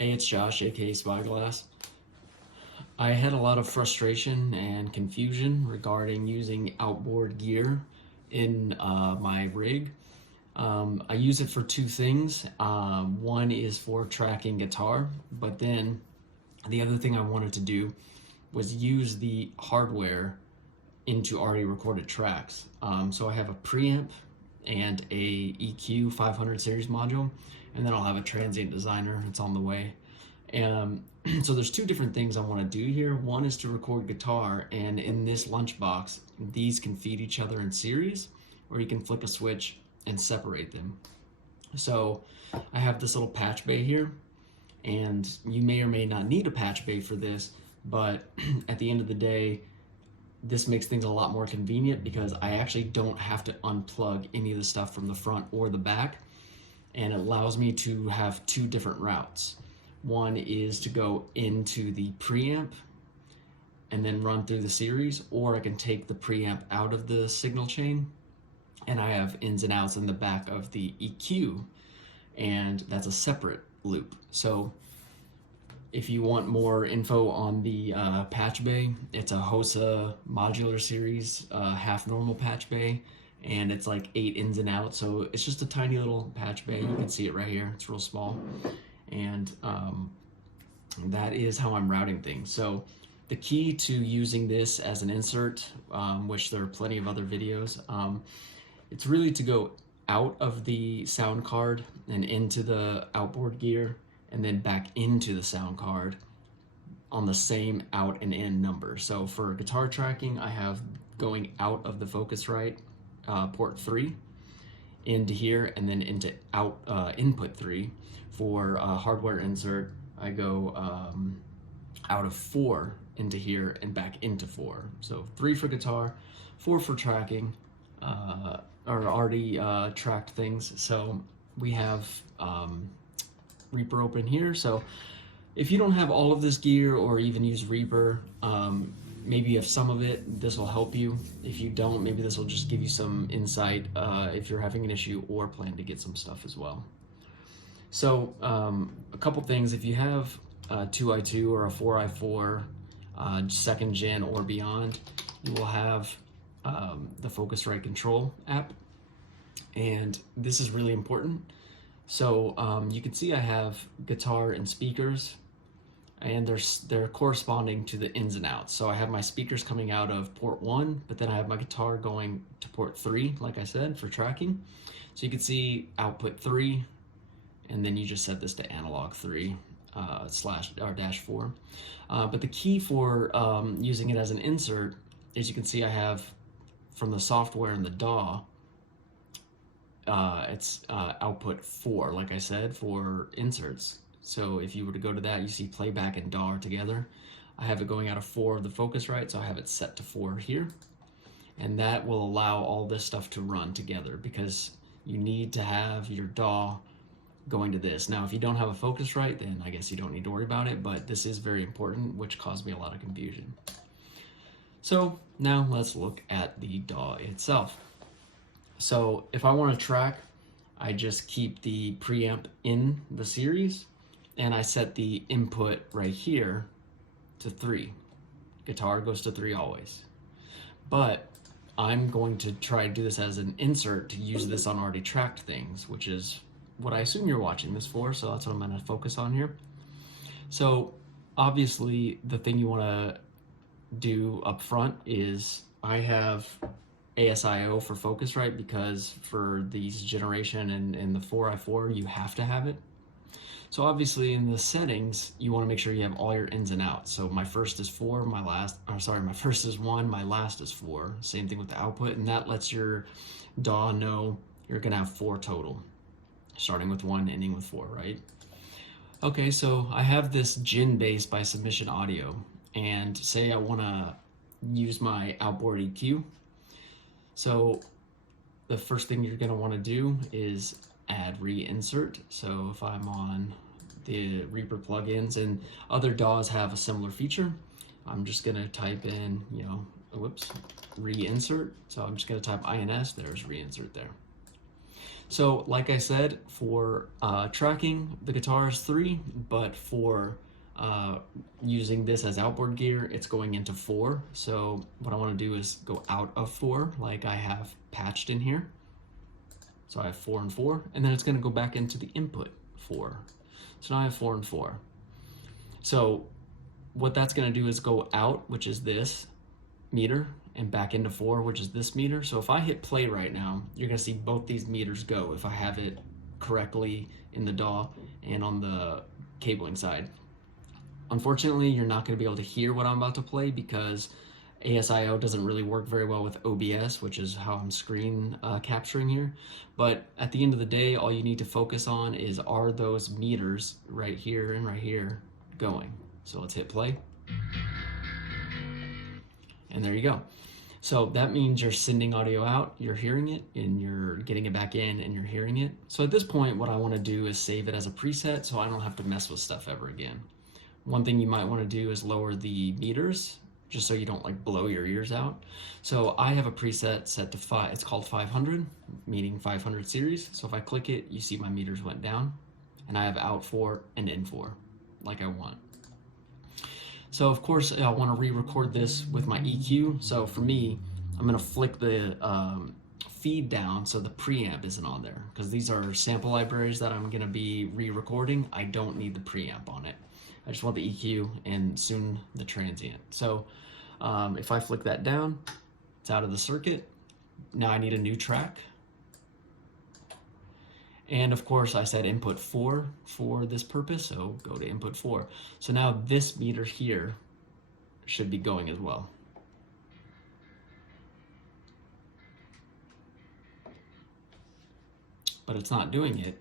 Hey, it's Josh, aka Spieglass. I had a lot of frustration and confusion regarding using outboard gear in my rig. I use it for two things. One is for tracking guitar, but then the other thing I wanted to do was use the hardware into already recorded tracks. So I have a preamp and a EQ 500 series module, and then I'll have a transient designer. It's on the way. And so there's two different things I want to do here. One is to record guitar, and in this lunchbox, these can feed each other in series, or you can flick a switch and separate them. So I have this little patch bay here, and you may or may not need a patch bay for this, but at the end of the day, this makes things a lot more convenient because I actually don't have to unplug any of the stuff from the front or the back, and it allows me to have two different routes. One is to go into the preamp and then run through the series, or I can take the preamp out of the signal chain and I have ins and outs in the back of the EQ, and that's a separate loop. So if you want more info on the patch bay, it's a HOSA modular series, half normal patch bay, and it's like 8 ins and outs. So it's just a tiny little patch bay. You can see it right here. It's real small. And that is how I'm routing things. So the key to using this as an insert, which there are plenty of other videos, it's really to go out of the sound card and into the outboard gear, and then back into the sound card on the same out and in number. So for guitar tracking, I have going out of the Focusrite port 3 into here, and then into out input 3. For hardware insert, I go out of 4 into here and back into 4. So 3 for guitar, 4 for tracking, or already tracked things. So we have Reaper open here. So if you don't have all of this gear or even use Reaper, maybe you have some of it, this will help you. If you don't, maybe this will just give you some insight if you're having an issue or plan to get some stuff as well. So a couple things, if you have a 2i2 or a 4i4 second gen or beyond, you will have the Focusrite Control App, and this is really important. So you can see I have guitar and speakers, and they're corresponding to the ins and outs. So I have my speakers coming out of port 1, but then I have my guitar going to port 3, like I said, for tracking. So you can see output 3, and then you just set this to analog 3 /-4. But the key for using it as an insert is you can see I have from the software and the DAW, it's output 4, like I said, for inserts. So if you were to go to that, you see playback and DAW are together. I have it going out of 4 of the Focusrite, so I have it set to 4 here. And that will allow all this stuff to run together, because you need to have your DAW going to this. Now, if you don't have a Focusrite, then I guess you don't need to worry about it, but this is very important, which caused me a lot of confusion. So now let's look at the DAW itself. So if I want to track, I just keep the preamp in the series, and I set the input right here to 3. Guitar goes to 3 always. But I'm going to try to do this as an insert to use this on already tracked things, which is what I assume you're watching this for, so that's what I'm going to focus on here. So obviously the thing you want to do up front is I have Asio for Focusrite, because for these generation and the 4i4 you have to have it. So obviously in the settings you want to make sure you have all your ins and outs. So my first is 4, my first is 1, my last is 4. Same thing with the output, and that lets your DAW know you're gonna have 4 total, starting with 1, ending with 4, right? Okay, so I have this gin bass by Submission Audio, and say I want to use my outboard EQ. So the first thing you're going to want to do is add reinsert. So if I'm on the Reaper plugins, and other DAWs have a similar feature, I'm just going to type in, reinsert. So I'm just going to type INS, there's reinsert there. So, like I said, for tracking, the guitar is 3, but for uh, using this as outboard gear, it's going into 4. So, what I want to do is go out of 4, like I have patched in here. So, I have 4 and 4, and then it's going to go back into the input 4. So, now I have 4 and 4. So, what that's going to do is go out, which is this meter, and back into 4, which is this meter. So if I hit play right now, you're going to see both these meters go if I have it correctly in the DAW and on the cabling side. Unfortunately, you're not going to be able to hear what I'm about to play because ASIO doesn't really work very well with OBS, which is how I'm screen capturing here. But at the end of the day, all you need to focus on is, are those meters right here and right here going? So let's hit play. And there you go. So that means you're sending audio out, you're hearing it, and you're getting it back in, and you're hearing it. So at this point, what I want to do is save it as a preset so I don't have to mess with stuff ever again. One thing you might want to do is lower the meters, just so you don't like blow your ears out. So I have a preset set to 5, it's called 500, meaning 500 series. So if I click it, you see my meters went down, and I have out 4 and in 4, like I want. So of course I want to re-record this with my EQ. So for me, I'm going to flick the feed down so the preamp isn't on there, because these are sample libraries that I'm going to be re-recording. I don't need the preamp on it. I just want the EQ and soon the transient. So if I flick that down, it's out of the circuit. Now I need a new track. And of course I said input 4 for this purpose, so go to input 4. So now this meter here should be going as well. But it's not doing it.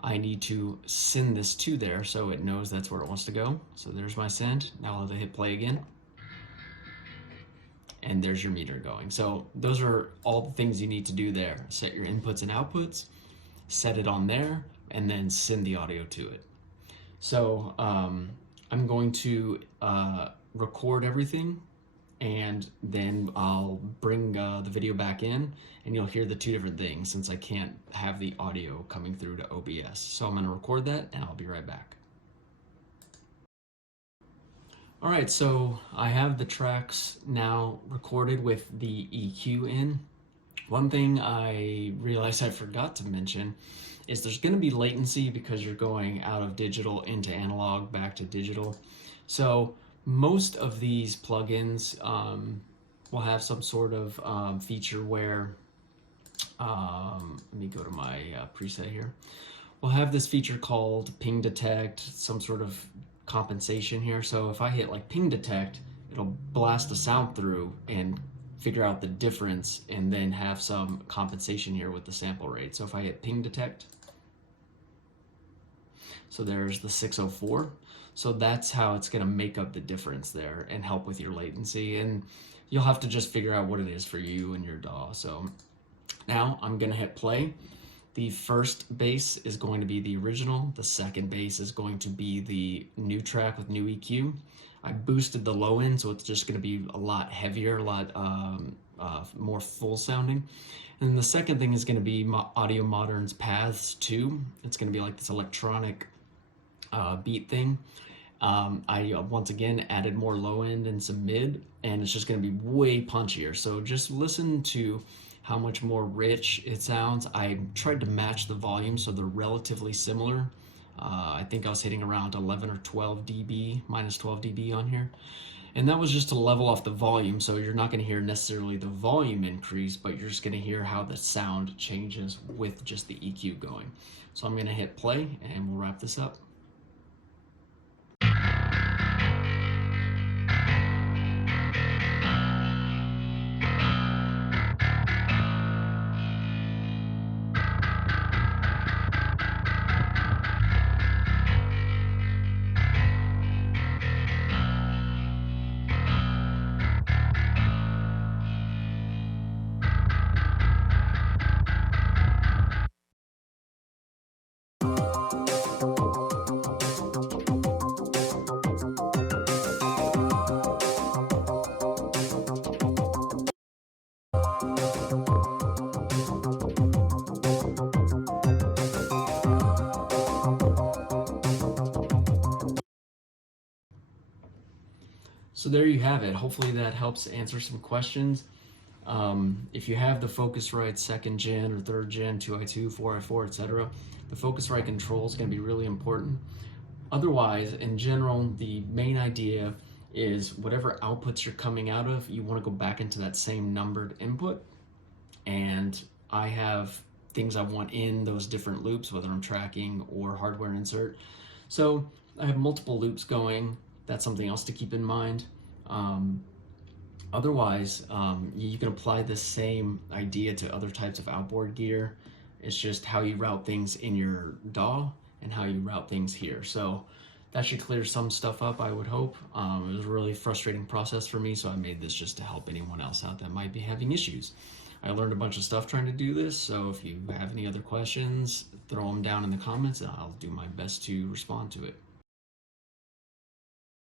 I need to send this to there so it knows that's where it wants to go. So there's my send. Now I'll hit play again. And there's your meter going. So those are all the things you need to do there. Set your inputs and outputs, set it on there, and then send the audio to it. So I'm going to record everything, and then I'll bring the video back in, and you'll hear the 2 different things since I can't have the audio coming through to OBS. So I'm going to record that, and I'll be right back. All right, so I have the tracks now recorded with the EQ in. One thing I realized I forgot to mention is there's going to be latency because you're going out of digital into analog, back to digital. So most of these plugins will have some sort of feature where, let me go to my preset here. We'll have this feature called ping detect, some sort of compensation here. So if I hit like ping detect, it'll blast the sound through and figure out the difference and then have some compensation here with the sample rate. So if I hit ping detect, so there's the 604. So that's how it's going to make up the difference there and help with your latency. And you'll have to just figure out what it is for you and your DAW. So now I'm going to hit play. The first bass is going to be the original. The second bass is going to be the new track with new EQ. I boosted the low end, so it's just going to be a lot heavier, a lot more full sounding. And then the second thing is going to be Audio Modern's Paths 2. It's going to be like this electronic beat thing. I once again added more low end and some mid, and it's just going to be way punchier. So just listen to how much more rich it sounds. I tried to match the volume so they're relatively similar. I think I was hitting around 11 or 12 dB, minus 12 dB on here. And that was just to level off the volume, so you're not going to hear necessarily the volume increase, but you're just going to hear how the sound changes with just the EQ going. So I'm going to hit play, and we'll wrap this up. So there you have it. Hopefully that helps answer some questions. If you have the Focusrite 2nd gen or 3rd gen, 2i2, 4i4, etc., the Focusrite control is going to be really important. Otherwise, in general, the main idea is whatever outputs you're coming out of, you want to go back into that same numbered input. And I have things I want in those different loops, whether I'm tracking or hardware insert. So I have multiple loops going. That's something else to keep in mind. Otherwise, you can apply the same idea to other types of outboard gear. It's just how you route things in your DAW and how you route things here. So that should clear some stuff up, I would hope. It was a really frustrating process for me, so I made this just to help anyone else out that might be having issues. I learned a bunch of stuff trying to do this, so if you have any other questions, throw them down in the comments and I'll do my best to respond to it.